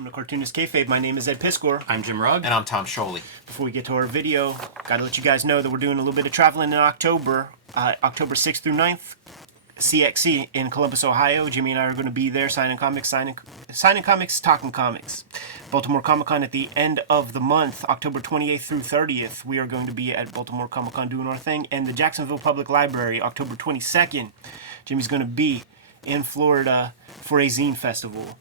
Welcome to Cartoonist Kayfabe. My name is Ed Piskor. I'm Jim Rugg. And I'm Tom Scholey. Before we get to our video, gotta let you guys know that we're doing a little bit of traveling in October. October 6th through 9th, CXC in Columbus, Ohio. Jimmy and I are going to be there signing comics, talking comics. Baltimore Comic Con at the end of the month, October 28th through 30th. We are going to be at Baltimore Comic Con doing our thing. And the Jacksonville Public Library, October 22nd. Jimmy's going to be in Florida for a zine festival.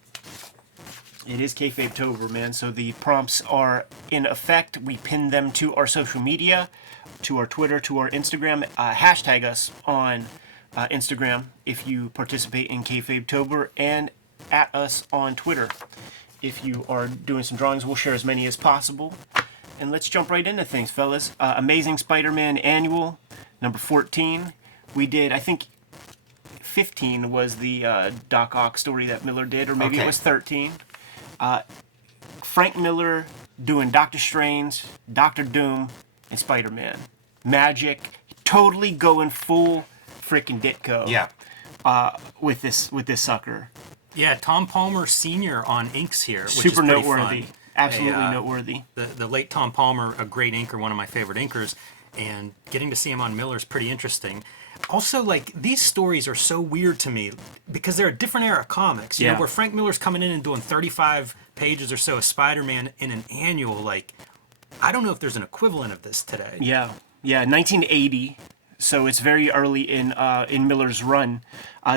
It is Kayfabe-tober, man, so the prompts are in effect. We pin them to our social media, to our Twitter, to our Instagram. Hashtag us on Instagram if you participate in Kayfabe-tober, and at us on Twitter. If you are doing some drawings, we'll share as many as possible. And let's jump right into things, fellas. Amazing Spider-Man Annual, number 14. We did, I think, 15 was the Doc Ock story that Miller did, or maybe it was 13. Frank Miller doing Doctor Strange, Doctor Doom, and Spider-Man. Magic, totally going full freaking DITKO. Yeah. With this sucker. Yeah, Tom Palmer Sr. on inks here, which Super is pretty noteworthy. fun. Absolutely noteworthy. The late Tom Palmer, a great inker, one of my favorite inkers, and getting to see him on Miller is pretty interesting. Also, like, these stories are so weird to me because they're a different era of comics. You know, where Frank Miller's coming in and doing 35 pages or so of Spider-Man in an annual. Like, I don't know if there's an equivalent of this today. Yeah, 1980. So it's very early in Miller's run.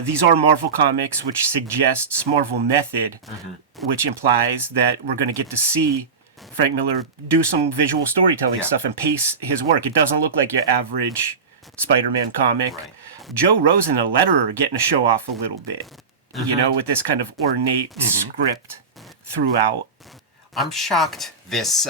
These are Marvel comics, which suggests Marvel method, which implies that we're going to get to see Frank Miller do some visual storytelling stuff and pace his work. It doesn't look like your average Spider-Man comic. Right. Joe Rosen, a letterer, getting to show off a little bit, you know, with this kind of ornate script throughout. I'm shocked this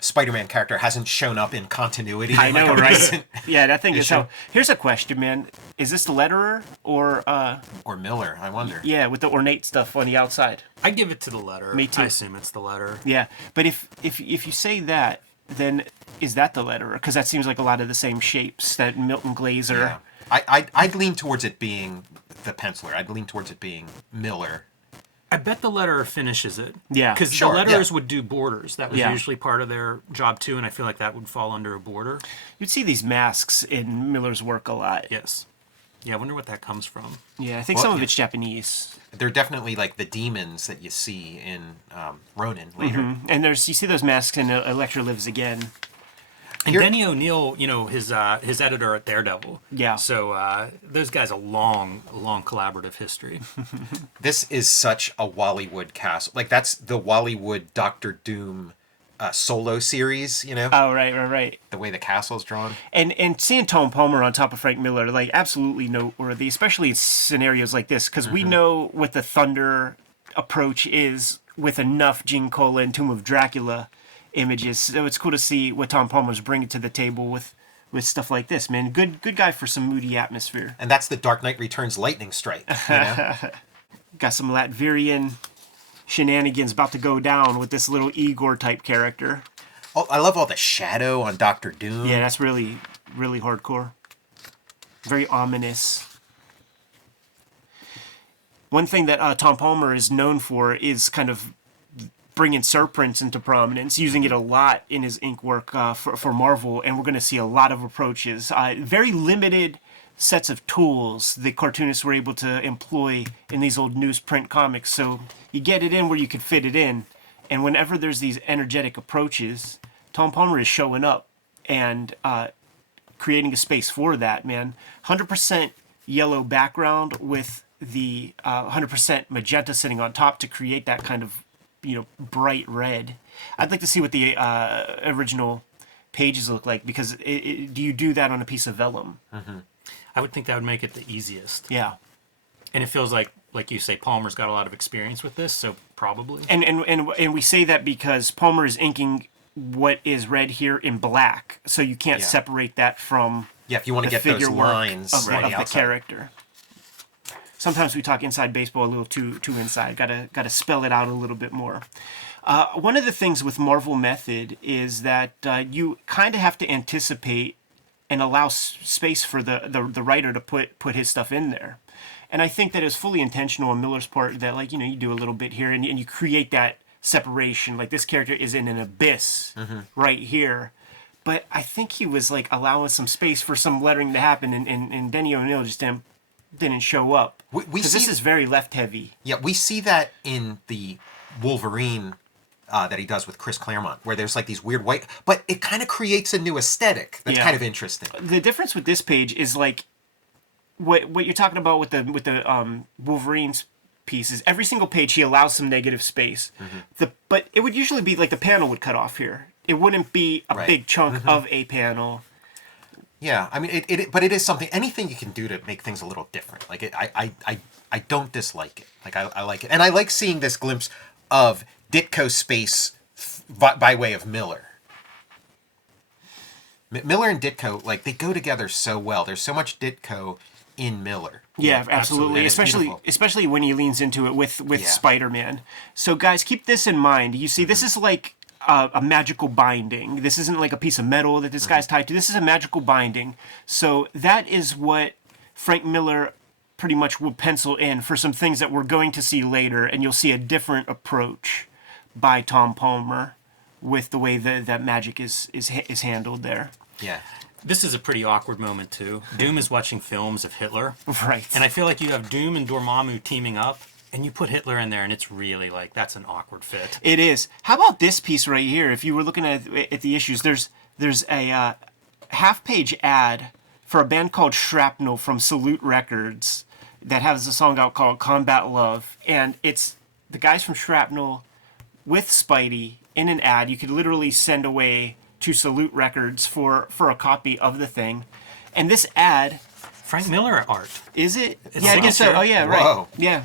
Spider-Man character hasn't shown up in continuity. I know, like right? Yeah, that thing is so. Here's a question, man. Is this the letterer or Miller? I wonder. Yeah, with the ornate stuff on the outside. I give it to the letterer. Me too. I assume it's the letterer. Yeah, but if you say that, then is that the letterer? Because that seems like a lot of the same shapes that Milton Glaser. Yeah. I'd lean towards it being the penciler. I'd lean towards it being Miller. I bet the letterer finishes it. Yeah. Because the letterers would do borders. That was usually part of their job too, and I feel like that would fall under a border. You'd see these masks in Miller's work a lot. Yes. Yeah, I wonder what that comes from. Yeah, I think some of it's Japanese. They're definitely like the demons that you see in Ronin later. And you see those masks in Elektra Lives Again. And Denny O'Neil, you know, his editor at Daredevil. Yeah. So those guys a long collaborative history. This is such a Wallywood cast. Like, that's the Wallywood Doctor Doom solo series, you know? Oh, right. The way the castle's drawn. And seeing Tom Palmer on top of Frank Miller, like, absolutely noteworthy, especially in scenarios like this, because we know what the Thunder approach is with enough Gene Cola and Tomb of Dracula images. So it's cool to see what Tom Palmer's bringing to the table with stuff like this, man. Good guy for some moody atmosphere. And that's the Dark Knight Returns lightning strike, you know? Got some Latvian shenanigans about to go down with this little Igor type character. Oh, I love all the shadow on Doctor Doom. Yeah, that's really hardcore. Very ominous. One thing that Tom Palmer is known for is kind of bringing surprints into prominence, using it a lot in his ink work for Marvel, and we're going to see a lot of approaches. Very limited sets of tools the cartoonists were able to employ in these old newsprint comics, so you get it in where you could fit it in, and whenever there's these energetic approaches, Tom Palmer is showing up and creating a space for that, man. 100% yellow background with the 100% magenta sitting on top to create that kind of, you know, bright red. I'd like to see what the original pages look like, because do you do that on a piece of vellum? I would think that would make it the easiest. Yeah. And it feels like you say, Palmer's got a lot of experience with this, so probably. And we say that because Palmer is inking what is red here in black, so you can't separate that from if you want to get those lines of the character. Sometimes we talk inside baseball a little too inside. Gotta spell it out a little bit more. One of the things with Marvel method is that you kind of have to anticipate and allow space for the writer to put his stuff in there. And I think that it was fully intentional on Miller's part that, like, you do a little bit here and you create that separation. Like, this character is in an abyss right here. But I think he was, like, allowing some space for some lettering to happen, and Denny O'Neil just didn't show up. Because this is very left-heavy. Yeah, we see that in the Wolverine that he does with Chris Claremont, where there's, like, these weird white... But it kind of creates a new aesthetic that's kind of interesting. The difference with this page is, like, what you're talking about with the Wolverine's piece is every single page he allows some negative space. But it would usually be, like, the panel would cut off here. It wouldn't be a big chunk of a panel. Yeah, I mean, but it is something. Anything you can do to make things a little different. Like, I don't dislike it. Like, I like it, and I like seeing this glimpse of Ditko space by way of Miller. Miller and Ditko, like, they go together so well. There's so much Ditko in Miller. Yeah, absolutely. Especially when he leans into it with Spider-Man. So, guys, keep this in mind. You see, this is like a magical binding. This isn't like a piece of metal that this guy's tied to. This is a magical binding. So that is what Frank Miller pretty much would pencil in for some things that we're going to see later, and you'll see a different approach by Tom Palmer with the way that magic is handled there. Yeah. This is a pretty awkward moment, too. Doom is watching films of Hitler. Right. And I feel like you have Doom and Dormammu teaming up, and you put Hitler in there, and it's really like, that's an awkward fit. It is. How about this piece right here? If you were looking at the issues, there's a half-page ad for a band called Shrapnel from Salute Records that has a song out called Combat Love. And it's the guys from Shrapnel with Spidey in an ad. You could literally send away to Salute Records for a copy of the thing. And this ad... Frank Miller art. Is it? It's I guess so. Oh, yeah, right. Whoa. Yeah.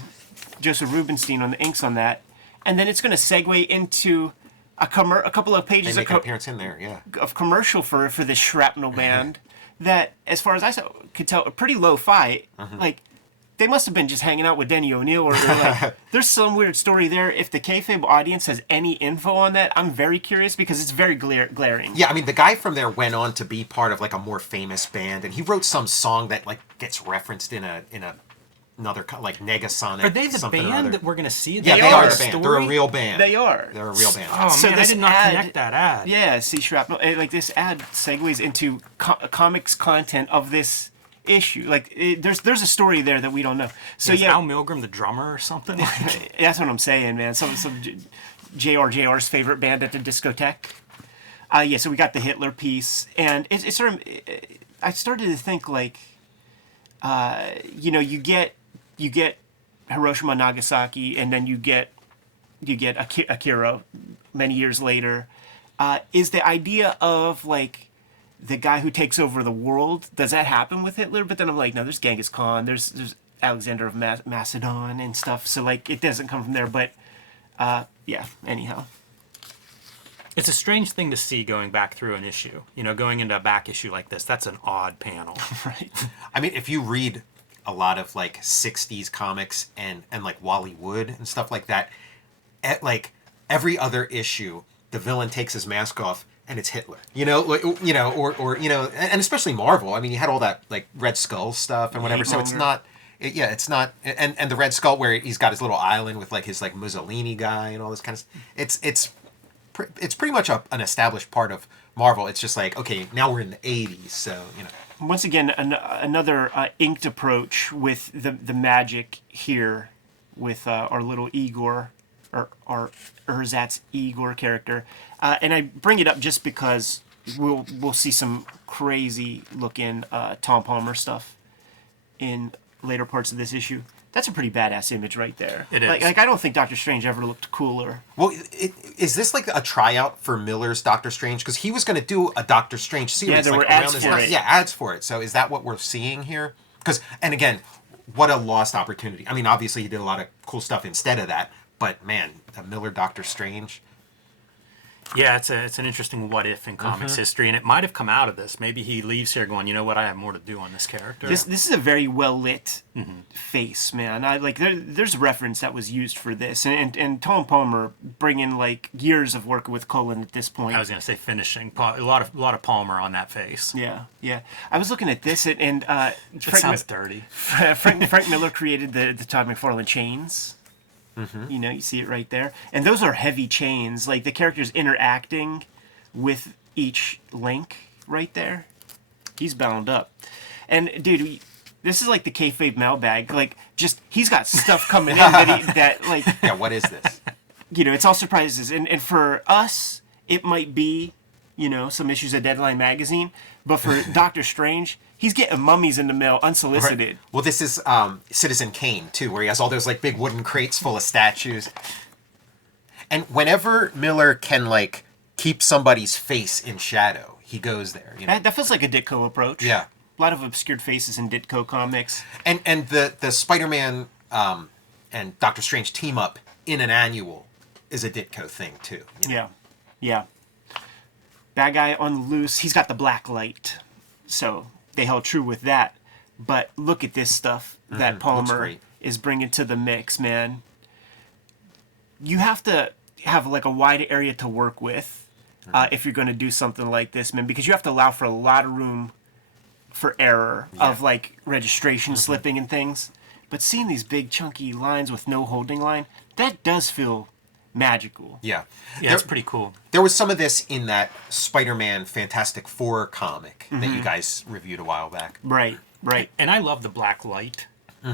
Joseph Rubinstein on the inks on that. And then it's going to segue into a couple of pages They make an appearance in there, yeah. of commercial for this Shrapnel band that, as far as I could tell, a pretty lo-fi. Like, they must have been just hanging out with Denny O'Neil, or like, there's some weird story there. If the Kayfabe audience has any info on that, I'm very curious because it's very glaring. Yeah, I mean, the guy from there went on to be part of, like, a more famous band, and he wrote some song that, like, gets referenced in another, like, Negasonic. Are they the band that we're going to see? Yeah, they are the band. They're a real band. They are. They're a real band. Oh, So man, I this did not ad- connect that ad. Yeah, see Shrapnel. Like, this ad segues into comics content of this issue. Like, there's a story there that we don't know. So Is Al Milgrom the drummer or something? That's what I'm saying, man. Some JR's favorite band at the discotheque. So we got the Hitler piece, and it's sort of. I started to think, like, you get Hiroshima, Nagasaki, and then you get Akira many years later. Is the idea of, like, the guy who takes over the world, does that happen with Hitler? But then I'm like, no, there's Genghis Khan, there's Alexander of Macedon and stuff, so, like, it doesn't come from there. But anyhow, It's a strange thing to see going back through an issue. Going into a back issue like this, that's an odd panel. right? I mean, if you read a lot of, like, 60s comics and like Wally Wood and stuff like that, at, like, every other issue, the villain takes his mask off and it's Hitler. And especially Marvel. I mean, you had all that, like, Red Skull stuff and whatever. So it's not. It's not. And the Red Skull where he's got his little island with, like, his, like, Mussolini guy and all this kind of stuff. It's pretty much an established part of Marvel. It's just like, okay, now we're in the 80s, so, Once again, another inked approach with the magic here with our little Igor, or our Erzatz Igor character. And I bring it up just because we'll see some crazy looking Tom Palmer stuff in later parts of this issue. That's a pretty badass image right there. It is. Like I don't think Doctor Strange ever looked cooler. Well, is this like a tryout for Miller's Doctor Strange? Because he was going to do a Doctor Strange series. Yeah, there like, were ads for it. Yeah, ads for it. So is that what we're seeing here? And again, what a lost opportunity. I mean, obviously he did a lot of cool stuff instead of that, but man, a Miller Doctor Strange. Yeah, it's an interesting what if in comics history, and it might have come out of this. Maybe he leaves here going, you know what, I have more to do on this character. This is a very well lit face, man. I like there's reference that was used for this, and Tom Palmer bringing like years of work with Cullen at this point. I was gonna say finishing. A lot of Palmer on that face. Yeah. I was looking at this, and It sounds dirty. Frank Miller created the Todd McFarlane chains. You know, you see it right there. And those are heavy chains. Like, the character's interacting with each link right there. He's bound up. And, dude, this is like the kayfabe mailbag. Like, just, he's got stuff coming in that Yeah, what is this? you know, it's all surprises. And for us, it might be, you know, some issues of Deadline magazine. But for Doctor Strange, he's getting mummies in the mail unsolicited. Right. Well, this is Citizen Kane, too, where he has all those, like, big wooden crates full of statues. And whenever Miller can, like, keep somebody's face in shadow, he goes there. You know? That feels like a Ditko approach. Yeah. A lot of obscured faces in Ditko comics. And the Spider-Man and Doctor Strange team-up in an annual is a Ditko thing, too. You know? Yeah. Bad guy on the loose. He's got the black light. So they held true with that. But look at this stuff that Palmer is bringing to the mix, man. You have to have like a wide area to work with if you're going to do something like this, man, because you have to allow for a lot of room for error of like registration slipping and things. But seeing these big chunky lines with no holding line, that does feel magical. Yeah. It's pretty cool. There was some of this in that Spider-Man Fantastic Four comic that you guys reviewed a while back. Right. And I love the black light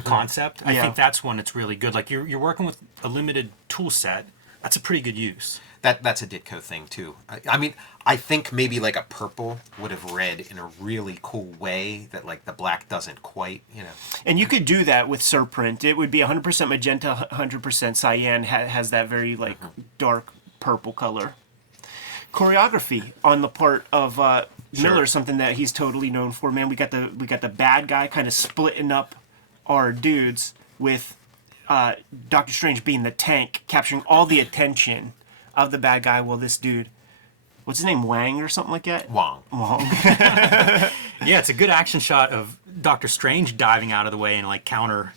concept. I think that's one that's really good. Like you're working with a limited tool set. That's a pretty good use. That's a Ditko thing too. I mean, I think maybe like a purple would have read in a really cool way that like the black doesn't quite, you know. And you could do that with Surprint. It would be 100% magenta, 100% cyan. Has that very like dark purple color. Choreography on the part of Miller, something that he's totally known for. Man, we got the bad guy kind of splitting up our dudes with Doctor Strange being the tank, capturing all the attention of the bad guy. Well, this dude, what's his name, Wang or something like that? Wong. Yeah, it's a good action shot of Doctor Strange diving out of the way and like counter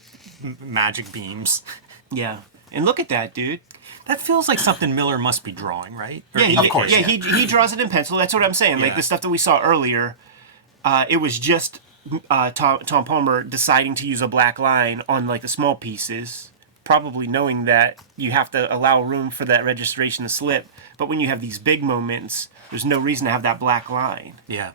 magic beams. Yeah, and look at that, dude. That feels like something Miller must be drawing, right? Or Yeah, Of course, yeah. He draws it in pencil. That's what I'm saying. Like Yeah. the stuff that we saw earlier, it was just Tom Palmer deciding to use a black line on like the small pieces, probably knowing that you have to allow room for that registration to slip. But when you have these big moments, there's no reason to have that black line. Yeah.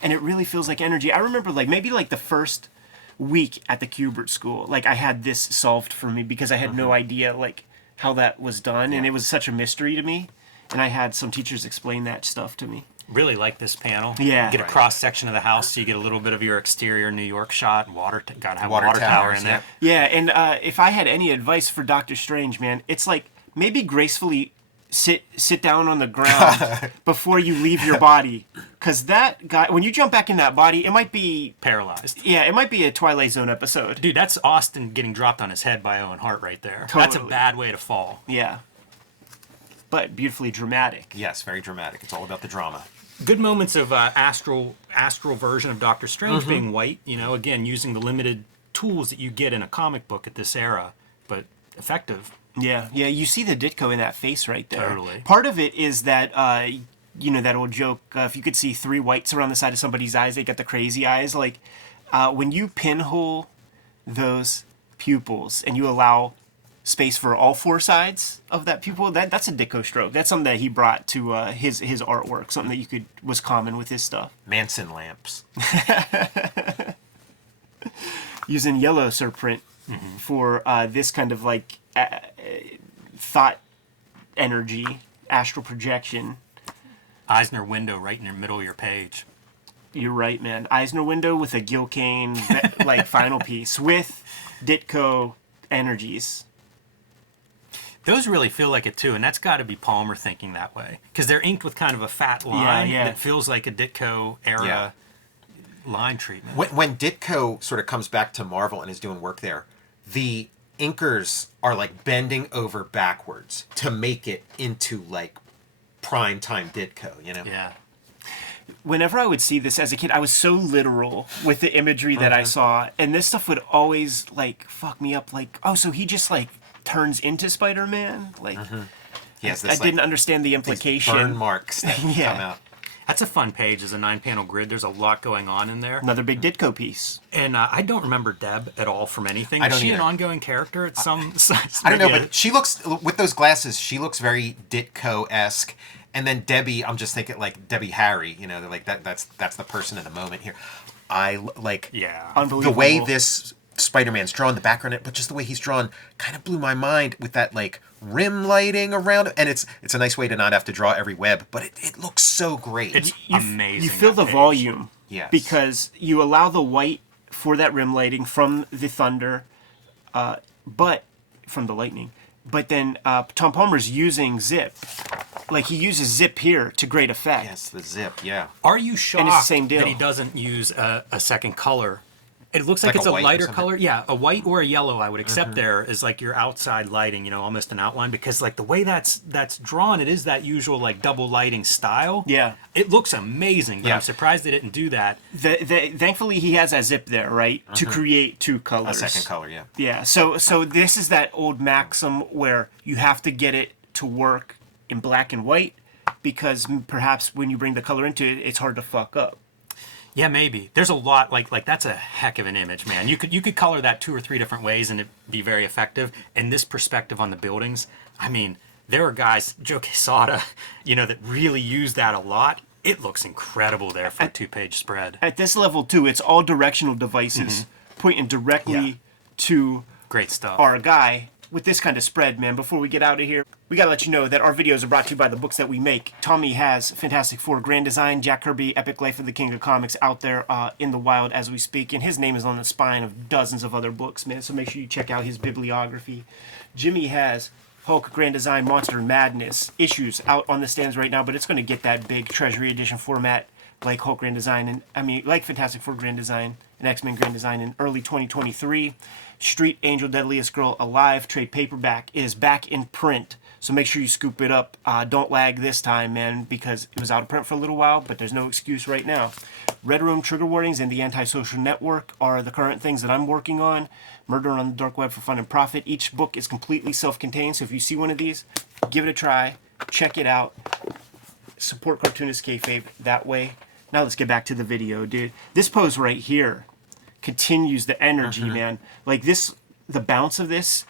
And it really feels like energy. I remember like maybe like the first week at the Kubert school, like I had this solved for me because I had no idea like how that was done, and it was such a mystery to me. And I had some teachers explain that stuff to me. Really like this panel. Yeah. You get a cross section of the house, so you get a little bit of your exterior New York shot. Gotta have a water tower towers, in there. Yeah, and if I had any advice for Doctor Strange, man, it's like maybe gracefully sit down on the ground before you leave your body, because that guy, when you jump back in that body, it might be Paralyzed. Yeah, it might be a Twilight Zone episode. Dude, that's Austin getting dropped on his head by Owen Hart right there. That's a Totally. bad way to fall. Yeah, but beautifully dramatic. Yes, very dramatic. It's all about the drama. Good moments of astral version of Doctor Strange being white. You know, again using the limited tools that you get in a comic book at this era, but effective. Yeah, you see the Ditko in that face right there. Totally. Part of it is that, you know, that old joke, if you could see three whites around the side of somebody's eyes, they got the crazy eyes. Like, when you pinhole those pupils and you allow space for all four sides of that pupil, that's a Ditko stroke. That's something that he brought to his artwork, something that was common with his stuff. Manson lamps. Using yellow surprint for this kind of like thought energy, astral projection. Eisner window right in the middle of your page. You're right, man. Eisner window with a Gil Kane like final piece with Ditko energies. Those really feel like it too, and that's got to be Palmer thinking that way, because they're inked with kind of a fat line that feels like a Ditko era line treatment. When Ditko sort of comes back to Marvel and is doing work there, the inkers are like bending over backwards to make it into like prime time Ditko, you know? Yeah. Whenever I would see this as a kid, I was so literal with the imagery that I saw, and this stuff would always like fuck me up. Like, oh, so he just like turns into Spider-Man? Like, Yes, I didn't understand the implication. Burn marks that come out. That's a fun page. As a 9-panel grid, there's a lot going on in there. Another big Ditko piece. And I don't remember Deb at all from anything. I don't Is she either. an ongoing character at some? I don't know, but she looks, with those glasses, she looks very Ditko-esque. And then Debbie, I'm just thinking like Debbie Harry, you know, like that's the person in the moment here. I like Unbelievable. the way this Spider-Man's drawn, the background, but just the way he's drawn kind of blew my mind with that like rim lighting around it. And it's a nice way to not have to draw every web, but it looks so great. It's amazing. You feel the page. volume. Yes. Because you allow the white for that rim lighting from the thunder, but from the lightning. But then Tom Palmer's using zip. Like, he uses zip here to great effect. Yes, the zip, yeah. Are you shocked And it's the same deal. that he doesn't use a second color? It looks Like like it's a a white or lighter something? color. Yeah, a white or a yellow I would accept there is like your outside lighting, you know, almost an outline. Because like the way that's drawn, it is that usual like double lighting style. Yeah. It looks amazing, but Yeah. I'm surprised they didn't do that. Thankfully, he has that zip there, right? To create two A colors. second color, yeah. Yeah, so this is that old maxim where you have to get it to work in black and white, because perhaps when you bring the color into it, it's hard to fuck up. Yeah, maybe. There's a lot like that's a heck of an image, man. You could color that 2 or 3 different ways and it'd be very effective. And this perspective on the buildings, I mean, there are guys, Joe Quesada, you know, that really use that a lot. It looks incredible there for a 2-page spread. At this level, too, it's all directional devices pointing directly to Great stuff. our guy with this kind of spread, man. Before we get out of here, we gotta let you know that our videos are brought to you by the books that we make. Tommy has Fantastic Four Grand Design, Jack Kirby, Epic Life of the King of Comics out there in the wild as we speak, and his name is on the spine of dozens of other books, man, so make sure you check out his bibliography. Jimmy has Hulk Grand Design Monster Madness issues out on the stands right now, but it's going to get that big Treasury Edition format like Hulk Grand Design, and I mean, like Fantastic Four Grand Design and X-Men Grand Design in early 2023. Street Angel Deadliest Girl Alive trade paperback is back in print, so make sure you scoop it up. Don't lag this time, man, because it was out of print for a little while, but there's no excuse right now. Red Room Trigger Warnings and the Antisocial Network are the current things that I'm working on. Murder on the Dark Web for Fun and Profit. Each book is completely self-contained, so if you see one of these, give it a try, check it out, support Cartoonist Kayfabe that way. Now let's get back to the video, dude. This pose right here continues the energy, man. Like this, the bounce of this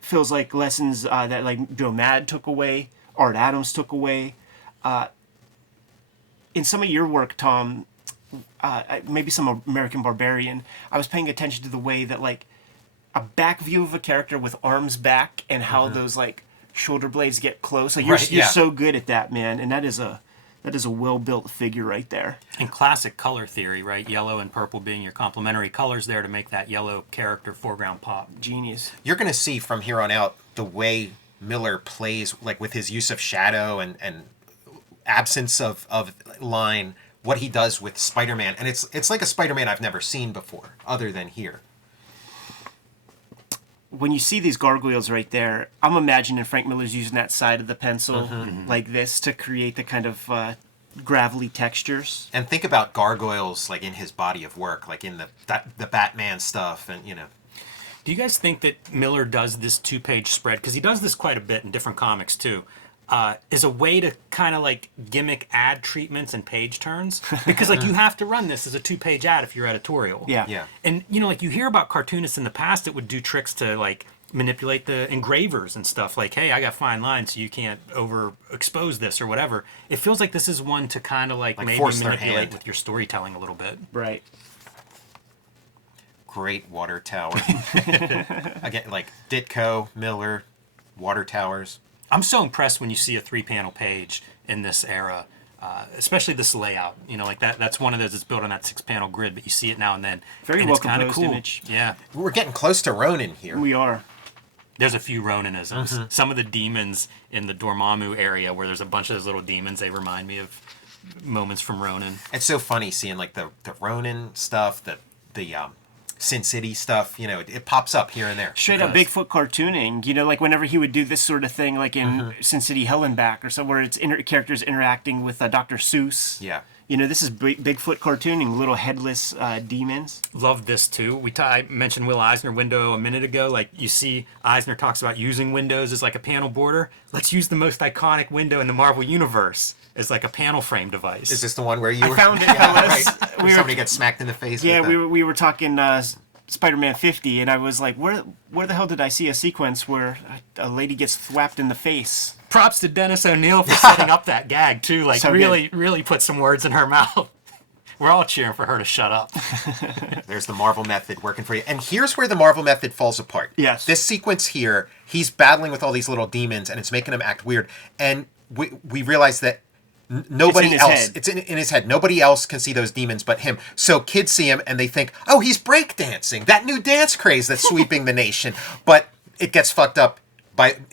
feels like lessons that like Joe Mad took away, Art Adams took away. In some of your work, Tom, maybe some American Barbarian, I was paying attention to the way that like a back view of a character with arms back and how those like shoulder blades get close. Like you're so good at that, man, and that is a well-built figure right there. And classic color theory, right? Yellow and purple being your complementary colors there to make that yellow character foreground pop. Genius. You're going to see from here on out the way Miller plays, like with his use of shadow and absence of line, what he does with Spider-Man. And it's like a Spider-Man I've never seen before, other than here. When you see these gargoyles right there, I'm imagining Frank Miller's using that side of the pencil like this to create the kind of gravelly textures. And think about gargoyles like in his body of work, like in the Batman stuff, and you know. Do you guys think that Miller does this 2-page spread, because he does this quite a bit in different comics too, is a way to kind of like gimmick ad treatments and page turns? Because like you have to run this as a 2-page ad if you're editorial. Yeah. And you know, like you hear about cartoonists in the past that would do tricks to like manipulate the engravers and stuff, like, hey, I got fine lines so you can't overexpose this or whatever. It feels like this is one to kind of like maybe force their manipulate hand. with your storytelling a little bit. Right. Great water tower. Again, like Ditko, Miller, water towers. I'm so impressed when you see a 3-panel page in this era, especially this layout. You know, like that's one of those that's built on that 6-panel grid, but you see it now and then. Very and well it's kind of composed cool. image. Yeah. We're getting close to Ronin here. We are. There's a few Ronanisms. Some of the demons in the Dormammu area, where there's a bunch of those little demons, they remind me of moments from Ronin. It's so funny seeing like the Ronin stuff, the Sin City stuff. You know, it pops up here and there. Straight up Bigfoot cartooning. You know, like whenever he would do this sort of thing, like in Sin City Hell and Back or somewhere, it's characters interacting with Dr. Seuss. Yeah. You know, this is Bigfoot cartooning, little headless demons. Love this too. I mentioned Will Eisner window a minute ago. Like you see, Eisner talks about using windows as like a panel border. Let's use the most iconic window in the Marvel universe as like a panel frame device. Is this the one where you were? found it, Yeah, Ellis. right. Where somebody gets smacked in the face. Yeah, with we were talking Spider-Man 50, and I was like, where the hell did I see a sequence where a lady gets thwapped in the face? Props to Dennis O'Neil for setting up that gag too. Like So really put some words in her mouth. We're all cheering for her to shut up. There's the Marvel method working for you. And here's where the Marvel method falls apart. Yes. This sequence here, he's battling with all these little demons, and it's making him act weird. And we realize that nobody else, it's in his head. Nobody else can see those demons but him. So kids see him, and they think, oh, he's breakdancing, that new dance craze that's sweeping the nation. But it gets fucked up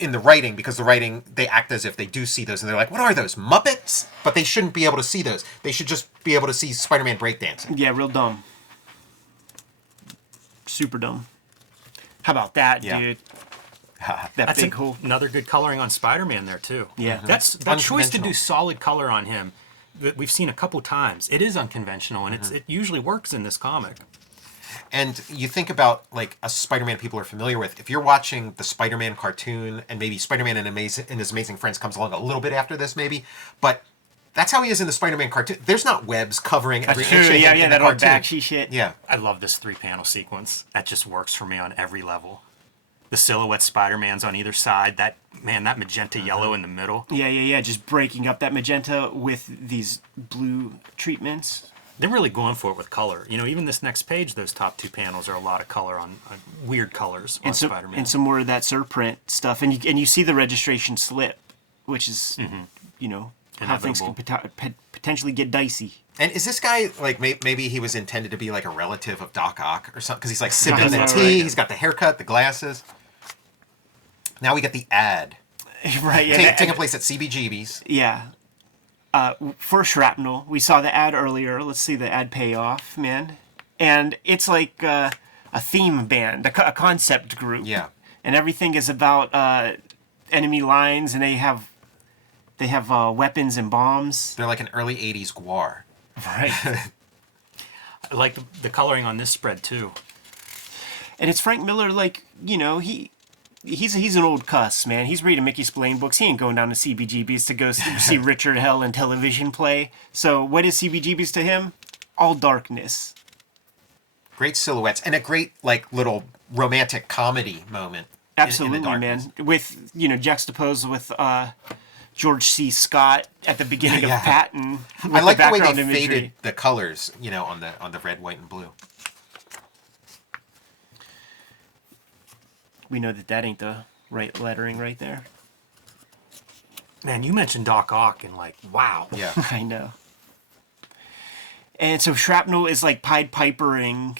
in the writing, because the writing, they act as if they do see those, and they're like, what are those, Muppets? But they shouldn't be able to see those. They should just be able to see Spider-Man breakdancing. Yeah, real dumb. Super dumb. How about that, dude? That's big hole. another good coloring on Spider-Man there too. Yeah. That choice to do solid color on him that we've seen a couple times. It is unconventional, and it usually works in this comic. And you think about, like, a Spider-Man people are familiar with. If you're watching the Spider-Man cartoon, and maybe Spider-Man and His Amazing Friends comes along a little bit after this, maybe, but that's how he is in the Spider-Man cartoon. There's not webs covering every inch of him in the that old cartoon. backsy shit. Yeah. I love this 3-panel sequence. That just works for me on every level. The silhouette Spider-Mans on either side. That magenta yellow in the middle. Yeah. Just breaking up that magenta with these blue treatments. They're really going for it with color. You know, even this next page, those top 2 panels are a lot of color on weird colors on Spider-Man. And some more of that surprint stuff. And you see the registration slip, which is, you know, how things can potentially get dicey. And is this guy, like, maybe he was intended to be like a relative of Doc Ock or something? Because he's like sipping the tea, right. He's got the haircut, the glasses. Now we get the ad. Right, yeah. Taking place at CBGB's. Yeah. For Shrapnel, we saw the ad earlier. Let's see the ad payoff, man. And it's like a theme band, a concept group. Yeah. And everything is about enemy lines, and they have weapons and bombs. They're like an early 80s Gwar. Right. I like the coloring on this spread too. And it's Frank Miller, like, you know, he's an old cuss, man. He's reading Mickey Spillane books. He ain't going down to CBGB's to go see Richard Hell and television play. So what is CBGB's to him? All darkness. Great silhouettes and a great, like, little romantic comedy moment. Absolutely, in the darkness. man. With, you know, juxtaposed with George C. Scott at the beginning of Patton. I like the way they imagery. faded the colors, you know, on the red, white, and blue. We know that ain't the right lettering right there. Man, you mentioned Doc Ock and like, wow. Yeah. I know. And so Shrapnel is like Pied Pipering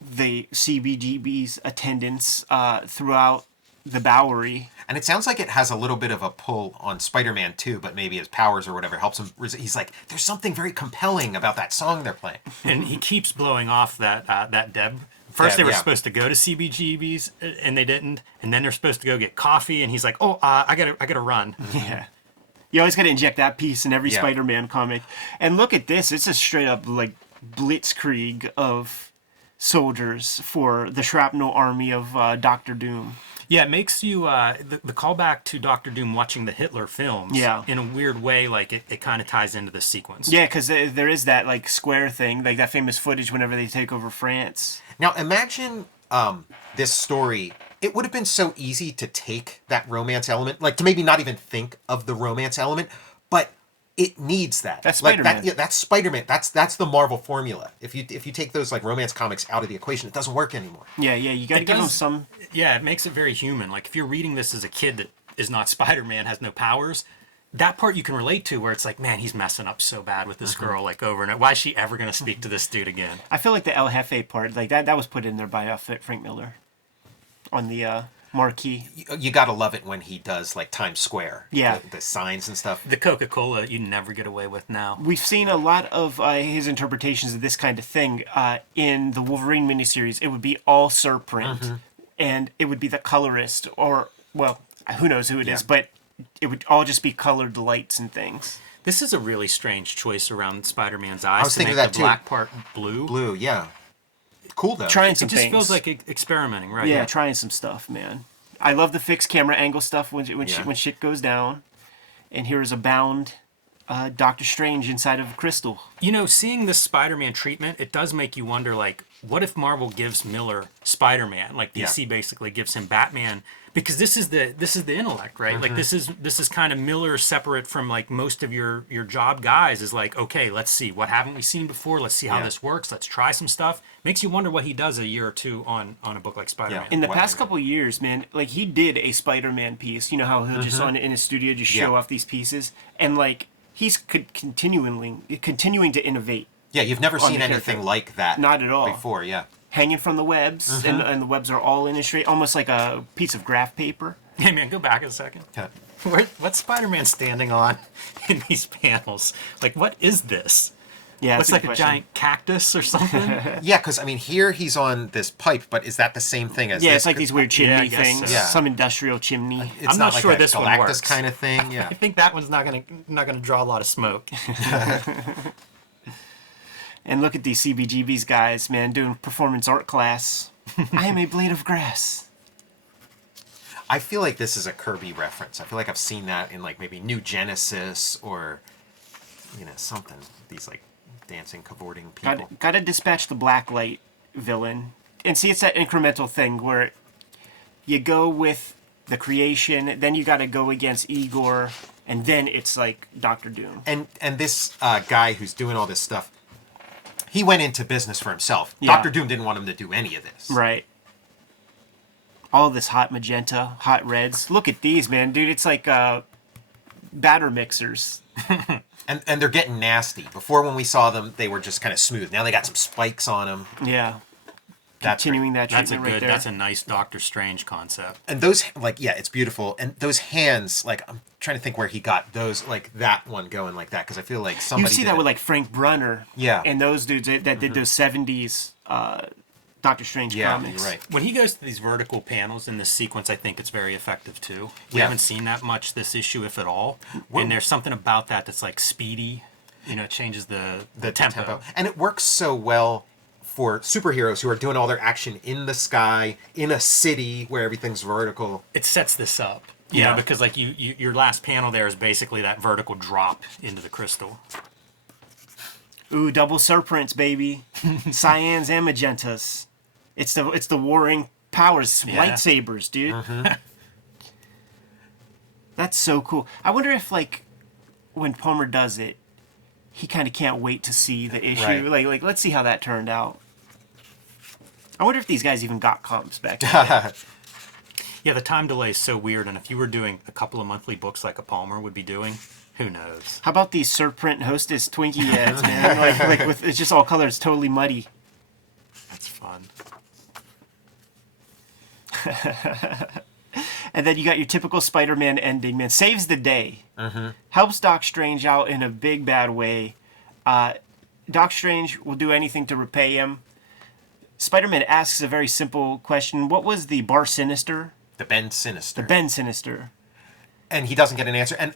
the CBGB's attendance throughout the Bowery. And it sounds like it has a little bit of a pull on Spider-Man too, but maybe his powers or whatever helps him. He's like, there's something very compelling about that song they're playing. And he keeps blowing off that Deb. First they were Yeah. supposed to go to CBGB's and they didn't, and then they're supposed to go get coffee, and he's like, "Oh, I gotta run." Yeah. You always got to inject that piece in every Yeah. Spider-Man comic. And look at this. It's a straight up like blitzkrieg of soldiers for the Shrapnel army of Doctor Doom. Yeah, it makes you the callback to Doctor Doom watching the Hitler films. Yeah. In a weird way, like it kind of ties into this sequence. Yeah, because there is that like square thing, like that famous footage whenever they take over France. Now imagine this story. It would have been so easy to take that romance element, like to maybe not even think of the romance element, but it needs that. That's like Spider-Man. that's Spider-Man. That's the Marvel formula. If you take those like romance comics out of the equation, it doesn't work anymore. Yeah, you got to It give them does- some. Yeah, it makes it very human. Like if you're reading this as a kid that is not Spider-Man, has no powers, that part you can relate to, where it's like, man, he's messing up so bad with this girl, like over and over. Why is she ever going to speak to this dude again? I feel like the El Jefe part, like that was put in there by Frank Miller on the marquee. You gotta love it when he does like Times Square. Yeah. The signs and stuff. The Coca-Cola you never get away with now. We've seen a lot of his interpretations of this kind of thing in the Wolverine miniseries. It would be all surprint, and it would be the colorist, or, well, who knows who it is, but it would all just be colored lights and things. This is a really strange choice around Spider-Man's eyes. I was thinking make that the too. black part blue. Blue, yeah. Cool though. Trying It some just things. feels like experimenting, right? Yeah, trying some stuff, man. I love the fixed camera angle stuff when Yeah. shit goes down. And here is a bound Doctor Strange inside of a crystal. You know, seeing this Spider-Man treatment, it does make you wonder, like, what if Marvel gives Miller Spider-Man, like DC basically gives him Batman, because this is the intellect, right? Like this is kind of Miller separate from like most of your job guys. Is like, okay, let's see, what haven't we seen before? Let's see how this works. Let's try some stuff. Makes you wonder what he does a year or two on a book like Spider-Man. In the past couple of years, man, like he did a Spider-Man piece. You know how he'll just in his studio just show off these pieces, and like he's continuing to innovate. Yeah, you've never seen the anything character. like that. Not at all. Before, yeah. Hanging from the webs, and the webs are all in a straight, almost like a piece of graph paper. Hey man, go back a second. Yeah. What's Spider-Man standing on in these panels? Like, what is this? Yeah, Looks that's like a good question. giant cactus or something. Yeah, because I mean, here he's on this pipe, but is that the same thing as? Yeah, this? it's like these weird chimney I guess things. so. Yeah. Some industrial chimney. It's I'm not not like sure a this one Galactus works. kind of thing. Yeah. I think that one's not gonna draw a lot of smoke. And look at these CBGB's guys, man, doing performance art class. I am a blade of grass. I feel like this is a Kirby reference. I feel like I've seen that in like maybe New Genesis or something. These like dancing, cavorting people. Got to dispatch the blacklight villain. And see, it's that incremental thing where you go with the creation, then you got to go against Igor, and then it's like Doctor Doom. And this guy who's doing all this stuff, he went into business for himself. Yeah. Doctor Doom didn't want him to do any of this. Right. All this hot magenta, hot reds. Look at these, man. Dude, it's like batter mixers. And they're getting nasty. Before, when we saw them, they were just kind of smooth. Now they got some spikes on them. Yeah. That's Continuing that That's treatment right there. That's a nice Doctor Strange concept. And those, like, yeah, it's beautiful. And those hands, like, I'm trying to think where he got those, like, that one going like that, because I feel like You somebody see did that it. with like Frank Brunner. Yeah. And those dudes that did those 70s Doctor Strange Yeah, comics. you're right. When he goes to these vertical panels in this sequence, I think it's very effective too. We Yeah. haven't seen that much this issue, if at all. And there's something about that that's like speedy. You know, it changes the tempo. And it works so well for superheroes who are doing all their action in the sky, in a city where everything's vertical. It sets this up. You Yeah. know, because like your last panel there is basically that vertical drop into the crystal. Ooh, double surprints, baby. Cyans and magentas. It's the warring powers, Yeah. lightsabers, dude. That's so cool. I wonder if like when Palmer does it, he kind of can't wait to see the issue. Right. Like let's see how that turned out. I wonder if these guys even got comps back then. Yeah, the time delay is so weird, and if you were doing a couple of monthly books like a Palmer would be doing, who knows? How about these Surprint Hostess Twinkie ads, man? like with it's just all colors, totally muddy. That's fun. And then you got your typical Spider-Man ending, man. Saves the day. Helps Doc Strange out in a big, bad way. Doc Strange will do anything to repay him. Spider-Man asks a very simple question. What was the Bar Sinister? The Ben Sinister. Ben Sinister. And he doesn't get an answer. And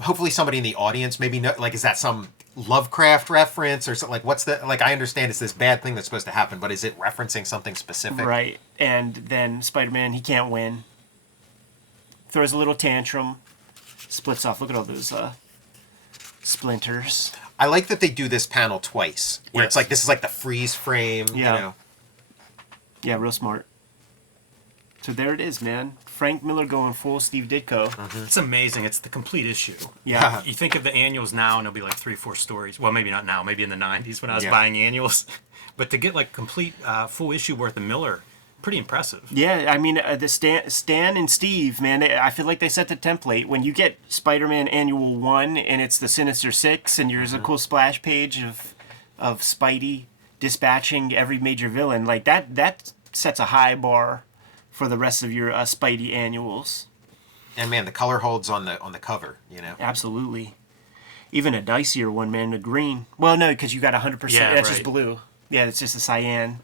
hopefully somebody in the audience maybe know, like, is that some Lovecraft reference or something? Like, what's the, like, I understand it's this bad thing that's supposed to happen, but is it referencing something specific? Right. And then Spider-Man, he can't win. Throws a little tantrum. Splits off. Look at all those splinters. I like that they do this panel twice, where it's Yes. like, this is like the freeze frame, Yeah. you know. Yeah, real smart. So there it is, man. Frank Miller going full Steve Ditko. It's amazing. It's the complete issue. Yeah. You think of the annuals now, and it'll be like 3-4 stories. Well, maybe not now. Maybe in the 90s when I was Yeah. buying annuals. But to get like complete full issue worth of Miller, pretty impressive. Yeah, I mean, the Stan and Steve, man, I feel like they set the template. When you get Spider-Man Annual 1 and it's the Sinister Six and there's a cool splash page of Spidey dispatching every major villain, like that sets a high bar for the rest of your Spidey annuals. And man, the color holds on the cover, you know. Absolutely. Even a dicier one, man, the green. Well, no, because you got 100%. Yeah, that's right. just blue. Yeah, it's just a cyan.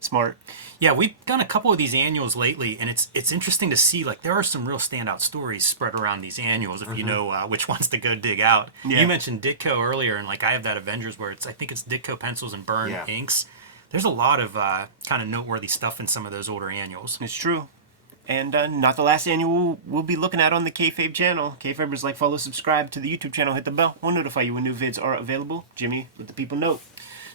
Smart. Yeah, we've done a couple of these annuals lately, and it's interesting to see, like, there are some real standout stories spread around these annuals if you know which ones to go dig out. Yeah. You mentioned Ditko earlier, and, like, I have that Avengers where I think it's Ditko pencils and burn inks. There's a lot of kind of noteworthy stuff in some of those older annuals. It's true. And not the last annual we'll be looking at on the Kayfabe channel. Kayfabers, like, follow, subscribe to the YouTube channel, hit the bell. We'll notify you when new vids are available. Jimmy, let the people know.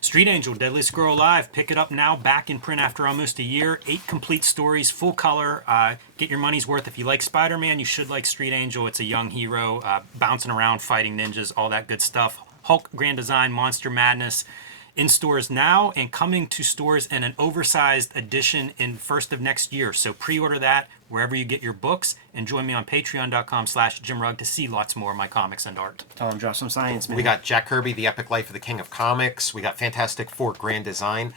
Street Angel, Deadly Squirrel Live. Pick it up now, back in print after almost a year. 8 complete stories, full color. Get your money's worth. If you like Spider-Man, you should like Street Angel. It's a young hero, bouncing around, fighting ninjas, all that good stuff. Hulk Grand Design, Monster Madness. In stores now and coming to stores in an oversized edition in first of next year. So pre-order that wherever you get your books, and join me on patreon.com/JimRugg to see lots more of my comics and art. Tell him drop some science, man. We got Jack Kirby, The Epic Life of the King of Comics. We got Fantastic Four Grand Design.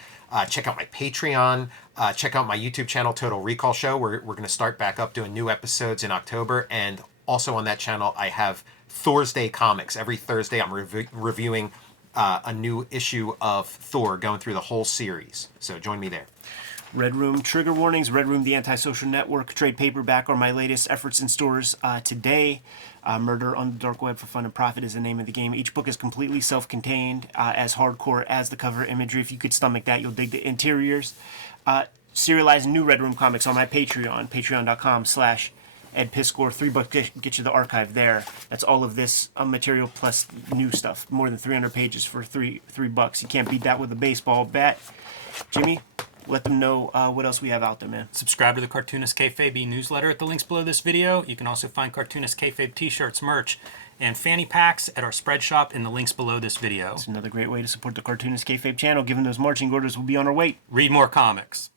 Check out my Patreon. Check out my YouTube channel, Total Recall Show. We're going to start back up doing new episodes in October. And also on that channel, I have Thursday Comics. Every Thursday, I'm reviewing a new issue of Thor, going through the whole series. So join me there. Red Room Trigger Warnings, Red Room The Antisocial Network, trade paperback are my latest efforts in stores today. Murder on the Dark Web for Fun and Profit is the name of the game. Each book is completely self-contained, as hardcore as the cover imagery. If you could stomach that, you'll dig the interiors. Serializing new Red Room comics on my Patreon, patreon.com/Ed Piscor. $3 get you the archive there. That's all of this material plus new stuff. More than 300 pages for $3. You can't beat that with a baseball bat. Jimmy, let them know what else we have out there, man. Subscribe to the Cartoonist Kayfabe newsletter at the links below this video. You can also find Cartoonist Kayfabe t-shirts, merch, and fanny packs at our spread shop in the links below this video. It's another great way to support the Cartoonist Kayfabe channel. Given those marching orders, we'll be on our way. Read more comics.